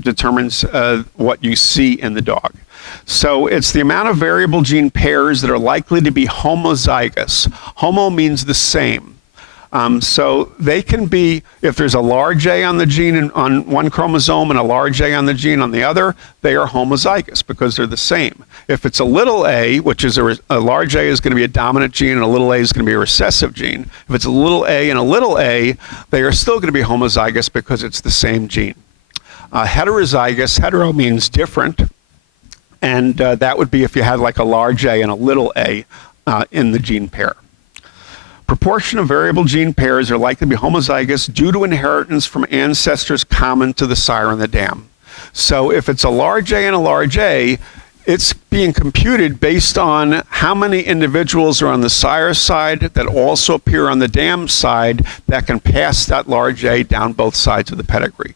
determines what you see in the dog. So it's the amount of variable gene pairs that are likely to be homozygous. Homo means the same. So they can be, if there's a large A on the gene on one chromosome and a large A on the gene on the other, they are homozygous because they're the same. If it's a little a, which is a large A is going to be a dominant gene and a little a is going to be a recessive gene. If it's a little a and a little a, they are still going to be homozygous because it's the same gene. Heterozygous, hetero means different, and that would be if you had like a large A and a little a in the gene pair. Proportion of variable gene pairs are likely to be homozygous due to inheritance from ancestors common to the sire and the dam. So if it's a large A and a large A, it's being computed based on how many individuals are on the sire side that also appear on the dam side that can pass that large A down both sides of the pedigree.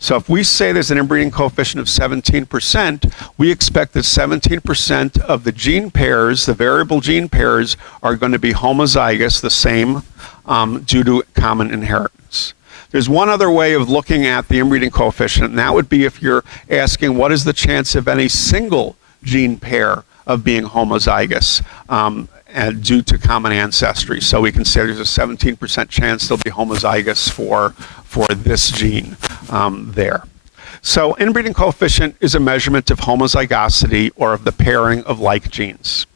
So if we say there's an inbreeding coefficient of 17%, we expect that 17% of the gene pairs, the variable gene pairs, are going to be homozygous, the same, due to common inheritance. There's one other way of looking at the inbreeding coefficient, and that would be if you're asking what is the chance of any single gene pair of being homozygous and due to common ancestry. So we can say there's a 17% chance they'll be homozygous for this gene there. So inbreeding coefficient is a measurement of homozygosity or of the pairing of like genes.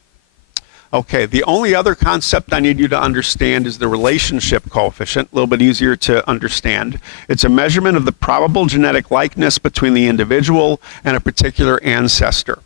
Okay, the only other concept I need you to understand is the relationship coefficient, a little bit easier to understand. It's a measurement of the probable genetic likeness between the individual and a particular ancestor.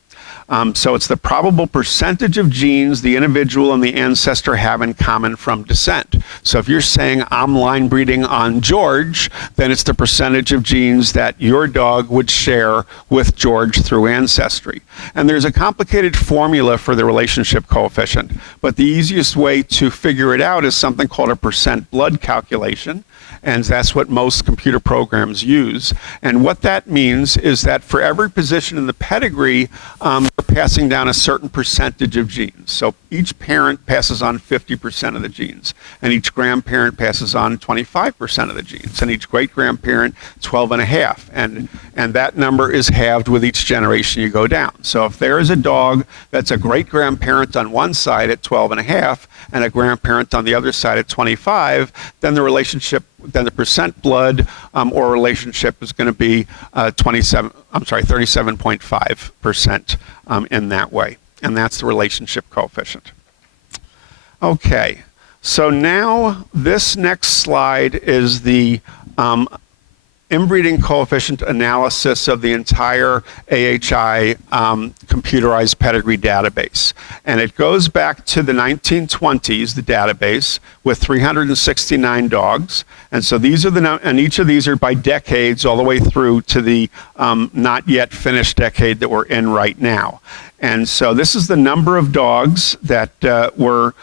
So it's the probable percentage of genes the individual and the ancestor have in common from descent. So if you're saying I'm line breeding on George, then it's the percentage of genes that your dog would share with George through ancestry. And there's a complicated formula for the relationship coefficient, but the easiest way to figure it out is something called a percent blood calculation. And that's what most computer programs use. And what that means is that for every position in the pedigree, they're passing down a certain percentage of genes. So each parent passes on 50% of the genes, and each grandparent passes on 25% of the genes, and each great-grandparent 12.5. And that number is halved with each generation you go down. So if there is a dog that's a great-grandparent on one side at 12.5 and a grandparent on the other side at 25, then the relationship, then the percent blood or relationship is going to be 37.5% in that way. And that's the relationship coefficient. Okay, so now this next slide is the inbreeding coefficient analysis of the entire AHI computerized pedigree database. And it goes back to the 1920s, the database, with 369 dogs. And so these are and each of these are by decades all the way through to the not yet finished decade that we're in right now. And so this is the number of dogs that were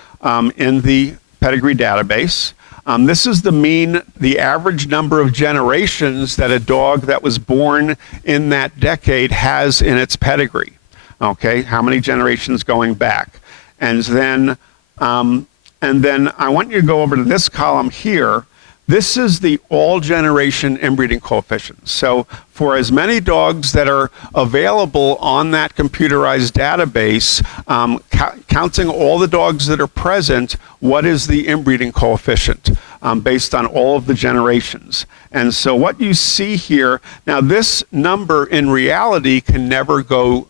in the pedigree database. This is the average number of generations that a dog that was born in that decade has in its pedigree. Okay, how many generations going back? And then I want you to go over to this column here. This is the all-generation inbreeding coefficient. So for as many dogs that are available on that computerized database, counting all the dogs that are present, what is the inbreeding coefficient based on all of the generations? And so what you see here, now this number in reality can never go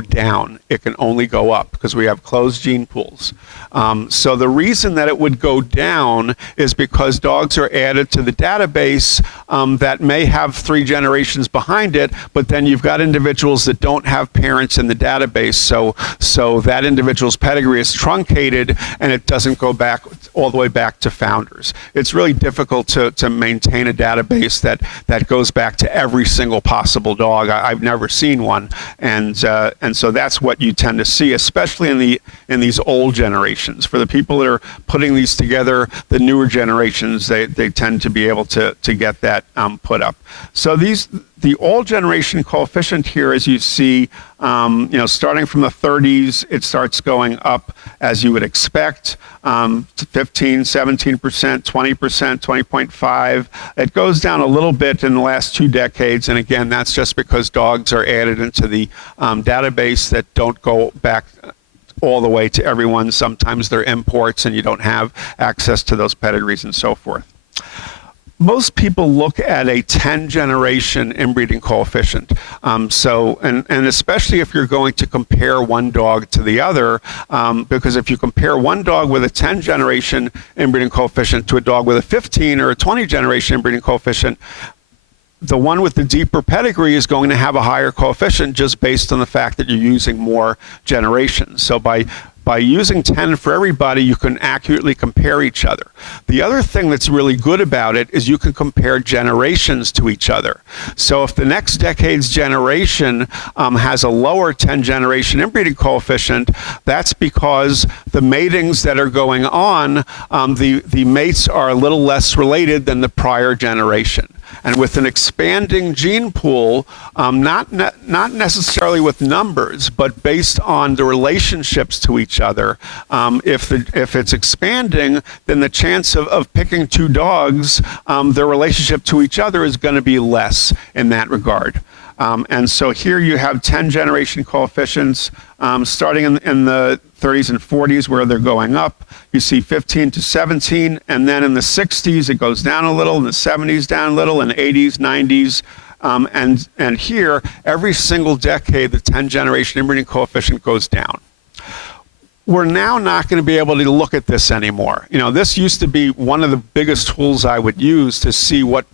down. It can only go up because we have closed gene pools. So the reason that it would go down is because dogs are added to the database that may have 3 generations behind it, but then you've got individuals that don't have parents in the database, so that individual's pedigree is truncated and it doesn't go back all the way back to founders. It's really difficult to maintain a database that goes back to every single possible dog. I've never seen one. And so that's what you tend to see, especially in these old generations. For the people that are putting these together, the newer generations, they tend to be able to get that put up. So the all generation coefficient here, as you see, starting from the 30s, it starts going up as you would expect, to 15, 17%, 20%, 20.5. It goes down a little bit in the last 2 decades, and again, that's just because dogs are added into the database that don't go back all the way to everyone. Sometimes they're imports and you don't have access to those pedigrees and so forth. Most people look at a 10-generation inbreeding coefficient. And especially if you're going to compare one dog to the other, because if you compare one dog with a 10-generation inbreeding coefficient to a dog with a 15 or a 20-generation inbreeding coefficient, the one with the deeper pedigree is going to have a higher coefficient just based on the fact that you're using more generations. So by using 10 for everybody, you can accurately compare each other. The other thing that's really good about it is you can compare generations to each other. So if the next decade's generation has a lower 10-generation inbreeding coefficient, that's because the matings that are going on, the mates are a little less related than the prior generation. And with an expanding gene pool, not necessarily with numbers, but based on the relationships to each other, if it's expanding, then the chance of picking 2 dogs, their relationship to each other is going to be less in that regard. And so here you have 10-generation coefficients starting in the 30s and 40s where they're going up. You see 15 to 17, and then in the 60s it goes down a little, in the 70s down a little, in the 80s, 90s. And here, every single decade, the 10-generation inbreeding coefficient goes down. We're now not going to be able to look at this anymore. This used to be one of the biggest tools I would use to see what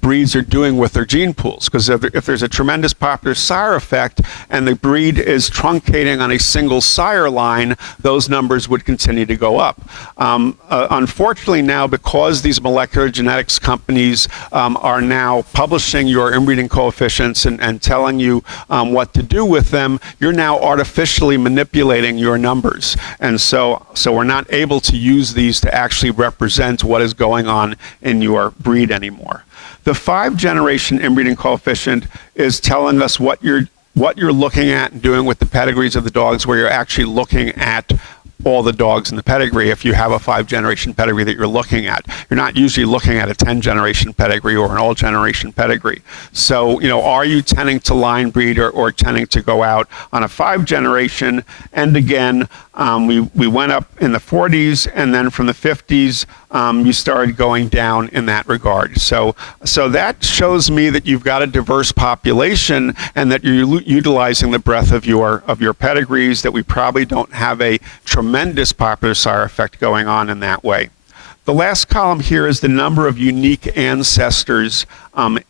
breeds are doing with their gene pools, because if there's a tremendous popular sire effect and the breed is truncating on a single sire line, those numbers would continue to go up. Unfortunately now, because these molecular genetics companies are now publishing your inbreeding coefficients and telling you what to do with them, you're now artificially manipulating your numbers. And so we're not able to use these to actually represent what is going on in your breed anymore. The 5-generation inbreeding coefficient is telling us what you're looking at and doing with the pedigrees of the dogs, where you're actually looking at all the dogs in the pedigree. If you have a 5-generation pedigree that you're looking at, you're not usually looking at a 10-generation pedigree or an all-generation pedigree. So, are you tending to line breed or tending to go out on a 5-generation? And again, we went up in the 40s, and then from the 50s, you started going down in that regard. So that shows me that you've got a diverse population and that you're utilizing the breadth of your pedigrees, that we probably don't have a tremendous popular sire effect going on in that way. The last column here is the number of unique ancestors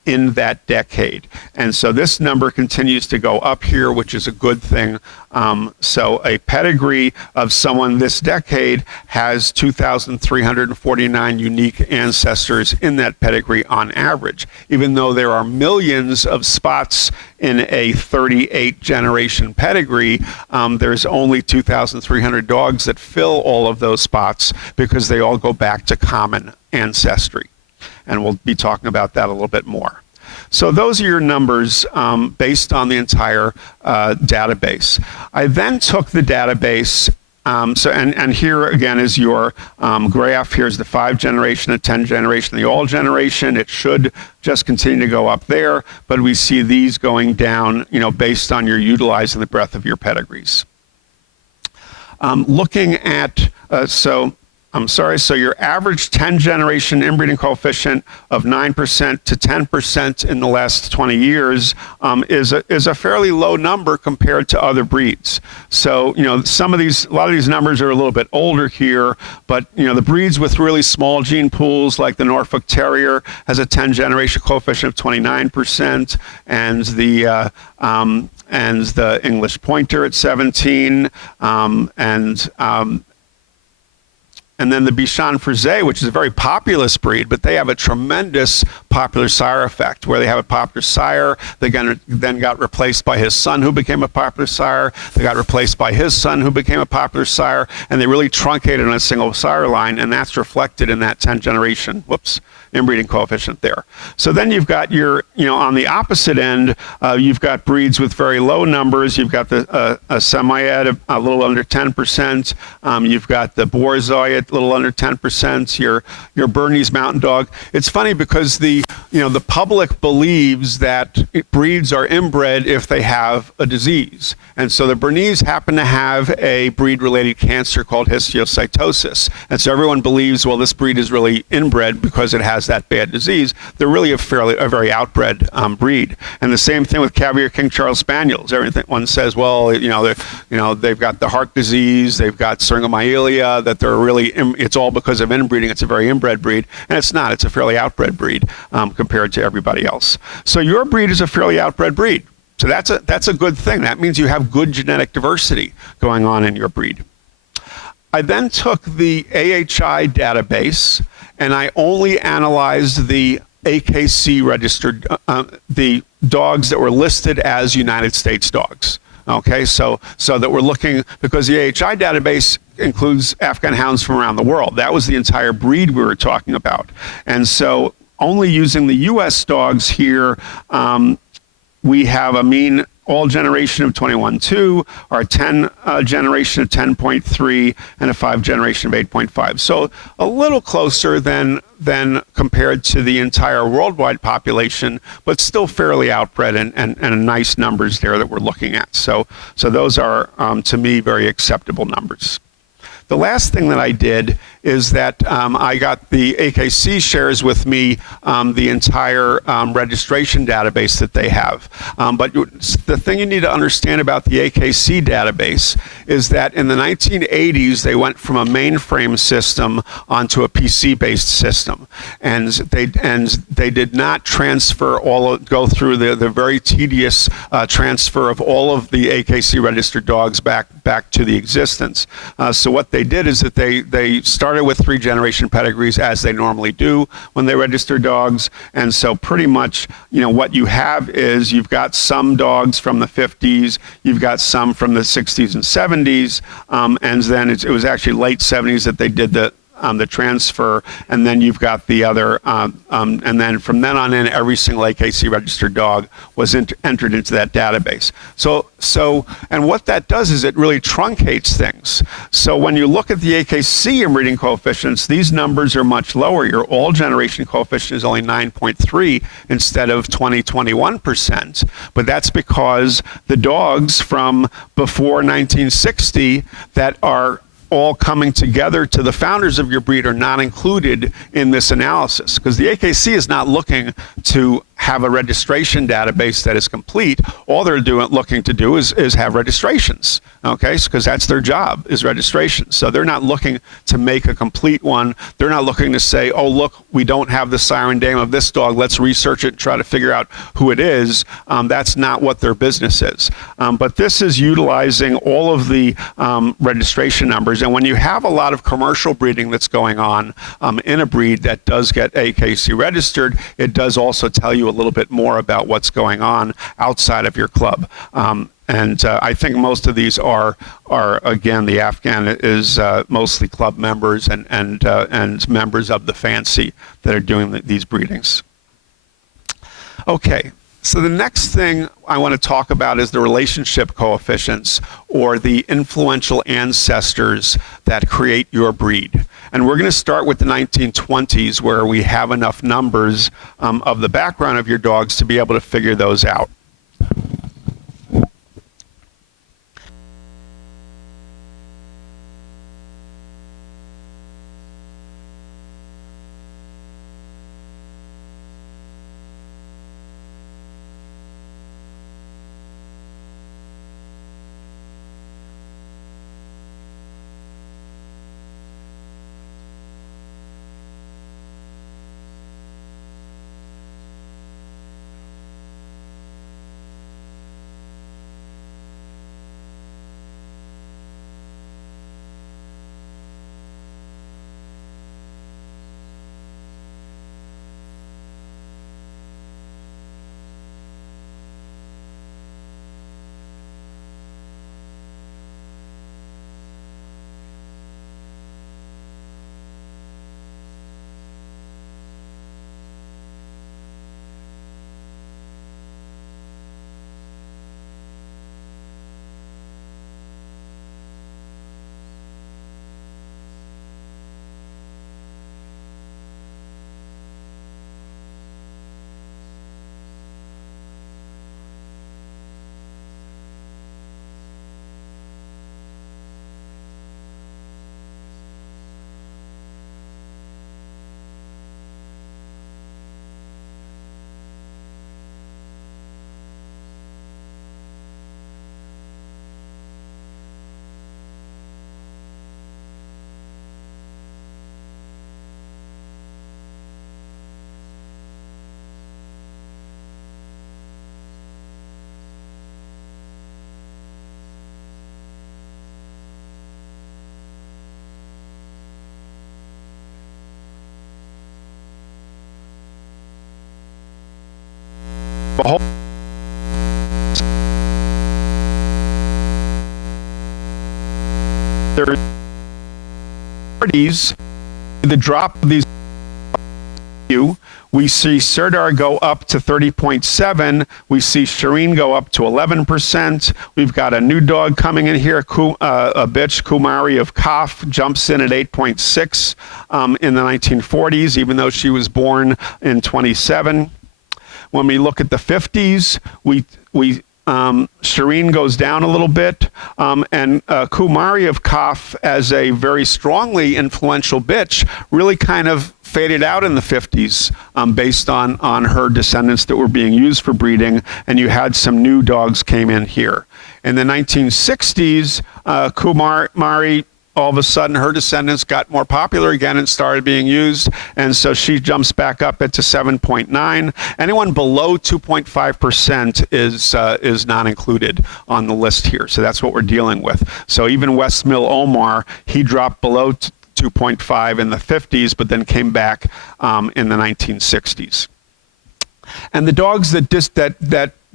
in that decade. And so this number continues to go up here, which is a good thing. So a pedigree of someone this decade has 2,349 unique ancestors in that pedigree on average. Even though there are millions of spots in a 38-generation pedigree, there's only 2,300 dogs that fill all of those spots because they all go back to common ancestry. And we'll be talking about that a little bit more. So those are your numbers based on the entire database. I then took the database, and here again is your graph. Here's the 5-generation, the 10-generation, the all-generation. It should just continue to go up there, but we see these going down, based on your utilizing the breadth of your pedigrees. Looking at, so your average 10-generation inbreeding coefficient of 9% to 10% in the last 20 years is a fairly low number compared to other breeds. So, a lot of these numbers are a little bit older here, but, the breeds with really small gene pools, like the Norfolk Terrier, has a 10-generation coefficient of 29%, and the English Pointer at 17, And then the Bichon Frise, which is a very populous breed, but they have a tremendous popular sire effect, where they have a popular sire, they then got replaced by his son, who became a popular sire, they got replaced by his son, who became a popular sire, and they really truncated on a single sire line, and that's reflected in that 10th generation, inbreeding coefficient there. So then you've got your, on the opposite end, you've got breeds with very low numbers. You've got the Samoyed, a little under 10%. You've got the Borzoi at a little under 10%. Your Bernese Mountain Dog. It's funny because the public believes that breeds are inbred if they have a disease. And so the Bernese happen to have a breed-related cancer called histiocytosis. And so everyone believes, well, this breed is really inbred because it has that bad disease. They're really a very outbred breed. And the same thing with Cavalier King Charles Spaniels. Everyone says, well, they've got the heart disease, they've got syringomyelia, that they're really, it's all because of inbreeding. It's a very inbred breed, and it's not. It's a fairly outbred breed compared to everybody else. So your breed is a fairly outbred breed. So that's a good thing. That means you have good genetic diversity going on in your breed. I then took the AHI database, and I only analyzed the AKC registered, the dogs that were listed as United States dogs. Okay, so that we're looking, because the AHI database includes Afghan hounds from around the world. That was the entire breed we were talking about. And so only using the US dogs here, we have a mean all generation of 21.2, our 10 generation of 10.3, and a 5 generation of 8.5. So a little closer than compared to the entire worldwide population, but still fairly outbred and nice numbers there that we're looking at. So those are, to me, very acceptable numbers. The last thing that I did is that I got the AKC shares with me the entire registration database that they have. But the thing you need to understand about the AKC database is that in the 1980s, they went from a mainframe system onto a PC-based system. And they did not transfer go through the very tedious transfer of all of the AKC registered dogs back to the existence. So what they did is that they started with 3 generation pedigrees, as they normally do when they register dogs. And so pretty much, what you have is you've got some dogs from the 50s, you've got some from the 60s and 70s, and then it was actually late 70s that they did the transfer, and then you've got the other, and then from then on in, every single AKC registered dog was entered into that database. And what that does is it really truncates things. So when you look at the AKC inbreeding coefficients, these numbers are much lower. Your all generation coefficient is only 9.3 instead of 21%, but that's because the dogs from before 1960 that are all coming together to the founders of your breed are not included in this analysis, because the AKC is not looking to have a registration database that is complete. All they're looking to do is have registrations, okay? Because that's their job, is registration. So they're not looking to make a complete one. They're not looking to say, oh, look, we don't have the sire and dam of this dog. Let's research it and try to figure out who it is. That's not what their business is. But this is utilizing all of the registration numbers. And when you have a lot of commercial breeding that's going on in a breed that does get AKC registered, it does also tell you a little bit more about what's going on outside of your club. And I think most of these are again, the Afghan is mostly club members and members of the fancy that are doing these breedings. Okay. So the next thing I want to talk about is the relationship coefficients, or the influential ancestors that create your breed. And we're going to start with the 1920s, where we have enough numbers of the background of your dogs to be able to figure those out. a whole there parties the drop of these we see Sirdar go up to 30.7. We see Shireen go up to 11%. We've got a new dog coming in here, a bitch, Kumari of Kaf, jumps in at 8.6 in the 1940s, even though she was born in 27. When we look at the 50s, Shireen goes down a little bit, and Kumari of Kaf, as a very strongly influential bitch, really kind of faded out in the 50s based on her descendants that were being used for breeding, and you had some new dogs came in here. In the 1960s, Kumari, all of a sudden her descendants got more popular again and started being used, and so she jumps back up into 7.9. Anyone below 2.5% is not included on the list here, so that's what we're dealing with. So even West Mill Omar, he dropped below 2.5 in the 50s, but then came back in the 1960s. And the dogs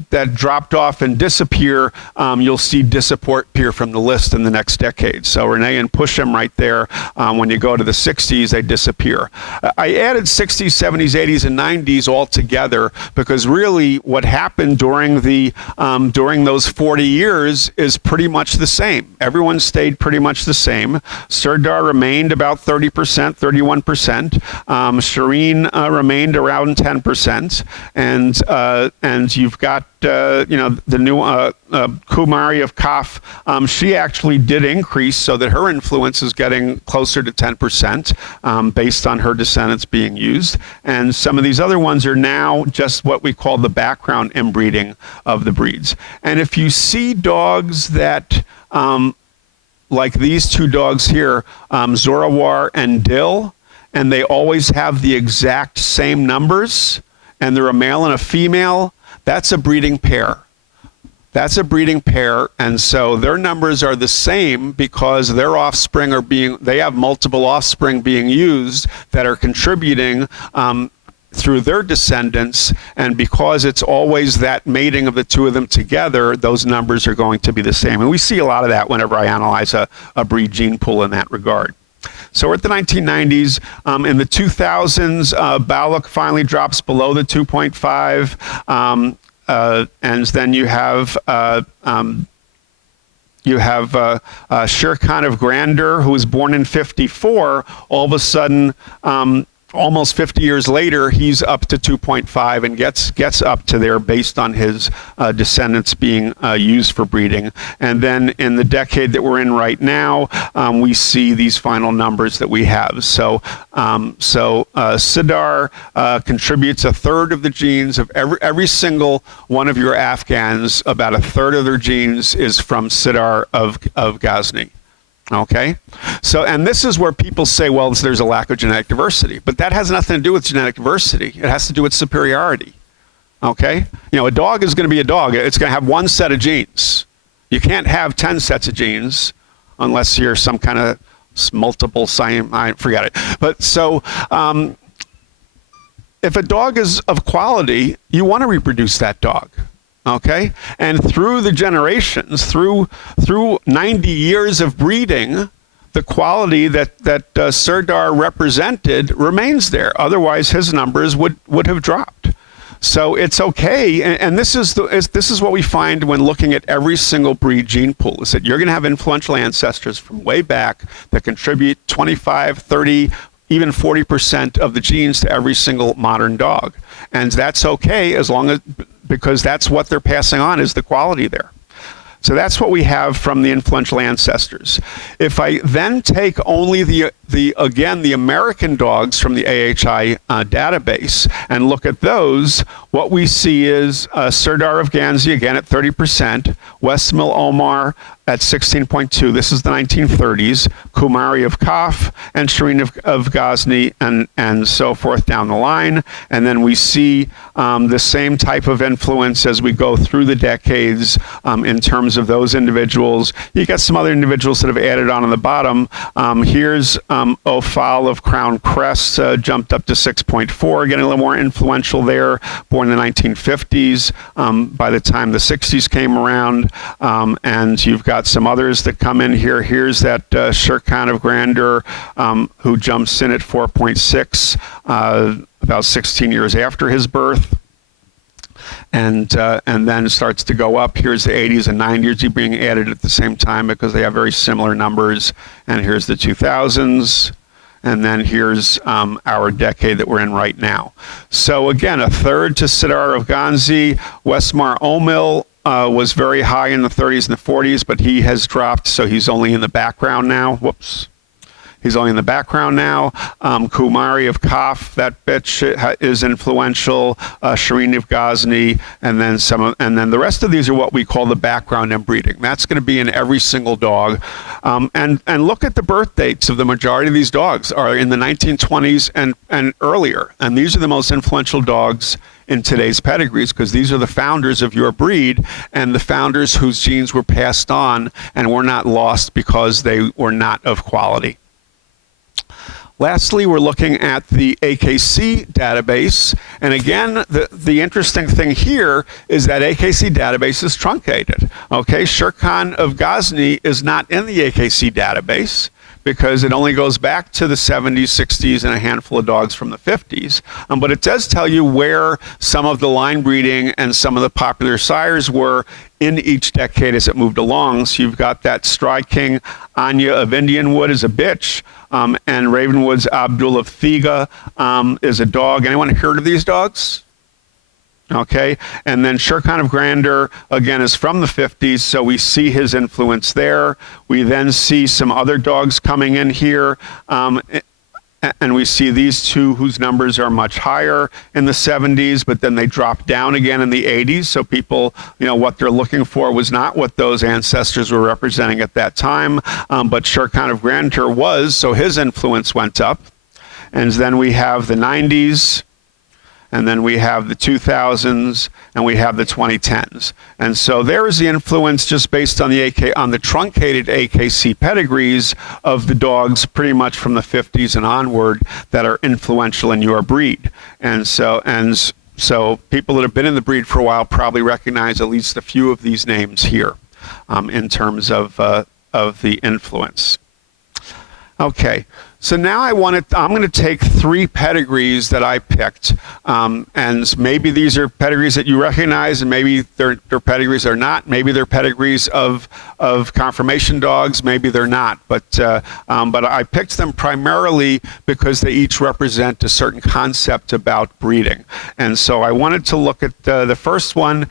that dropped off and disappear, you'll see disappear from the list in the next decade. So Renee and Pusham right there, when you go to the 60s, they disappear. I added 60s, 70s, 80s, and 90s all together because really what happened during those 40 years is pretty much the same. Everyone stayed pretty much the same. Sirdar remained about 30%, 31%. Shireen remained around 10%, and you've got the new Kumari of Kaf, she actually did increase so that her influence is getting closer to 10% based on her descendants being used. And some of these other ones are now just what we call the background inbreeding of the breeds. And if you see dogs that, like these two dogs here, Zorawar and Dill, and they always have the exact same numbers, and they're a male and a female, that's a breeding pair. That's a breeding pair, and so their numbers are the same because their offspring they have multiple offspring being used that are contributing through their descendants, and because it's always that mating of the two of them together, those numbers are going to be the same. And we see a lot of that whenever I analyze a breed gene pool in that regard. So we're at the 1990s. In the 2000s, Balak finally drops below the 2.5, and then you have Sher Khan of Grandeur, who was born in 54. All of a sudden, almost 50 years later, he's up to 2.5 and gets up to there based on his descendants being used for breeding. And then in the decade that we're in right now, we see these final numbers that we have. So Sirdar contributes a third of the genes of every single one of your Afghans. About a third of their genes is from Sirdar of Ghazni. Okay, so, and this is where people say, well, there's a lack of genetic diversity, but that has nothing to do with genetic diversity. It has to do with superiority. Okay, a dog is going to be a dog. It's going to have one set of genes. You can't have 10 sets of genes unless you're some kind of multiple science. I forget it. But so, if a dog is of quality, you want to reproduce that dog. Okay, and through the generations, through 90 years of breeding, the quality that Sirdar represented remains there. Otherwise, his numbers would have dropped. So it's okay, and this is what we find when looking at every single breed gene pool, is that you're going to have influential ancestors from way back that contribute 25, 30, even 40% of the genes to every single modern dog, and that's okay as long as, because that's what they're passing on, is the quality there. So that's what we have from the influential ancestors. If I then take only the American dogs from the AHCA database and look at those, what we see is Sirdar of Ghazni again at 30%, West Mill Omar at 16.2. This is the 1930s. Kumari of Kaf and Shireen of Ghazni and so forth down the line. And then we see the same type of influence as we go through the decades in terms of those individuals. You got some other individuals that have added on the bottom. Here's Ophal of Crown Crest, jumped up to 6.4, getting a little more influential there, born in the 1950s by the time the 60s came around. And you've got some others that come in here. Here's that Sher Khan of Grandeur who jumps in at 4.6 about 16 years after his birth. And then starts to go up. Here's the 80s and 90s being added at the same time because they have very similar numbers. And here's the 2000s. And then here's our decade that we're in right now. So again, a third to Sidar of Ghazni. Westmar Omil was very high in the 30s and the 40s, but he has dropped, so he's only in the background now. Whoops. He's only in the background now. Kumari of Kaf, that bitch is influential. Shireen of Ghazni, and then the rest of these are what we call the background inbreeding. That's going to be in every single dog. And look at the birth dates of the majority of these dogs are in the 1920s and earlier. And these are the most influential dogs in today's pedigrees because these are the founders of your breed and the founders whose genes were passed on and were not lost because they were not of quality. Lastly, we're looking at the AKC database. And again, the interesting thing here is that AKC database is truncated. Okay, Sher Khan of Ghazni is not in the AKC database because it only goes back to the 70s, 60s, and a handful of dogs from the 50s. But it does tell you where some of the line breeding and some of the popular sires were in each decade as it moved along. So you've got that Stride King Anya of Indianwood is a bitch, and Ravenwood's Abdul of Thiga is a dog. Anyone heard of these dogs? Okay, and then Sher Khan of Grandeur, again, is from the 50s, so we see his influence there. We then see some other dogs coming in here, and we see these two whose numbers are much higher in the 70s, but then they drop down again in the 80s, so people, what they're looking for was not what those ancestors were representing at that time, but Sher Khan of Grandeur was, so his influence went up. And then we have the 90s, and then we have the 2000s, and we have the 2010s. And so there is the influence just based on the truncated AKC pedigrees of the dogs pretty much from the 50s and onward that are influential in your breed. And so people that have been in the breed for a while probably recognize at least a few of these names here in terms of the influence. Okay, so now I'm going to take 3 pedigrees that I picked, and maybe these are pedigrees that you recognize, and maybe they're pedigrees that are not. Maybe they're pedigrees of conformation dogs, maybe they're not. But I picked them primarily because they each represent a certain concept about breeding. And so I wanted to look at the first one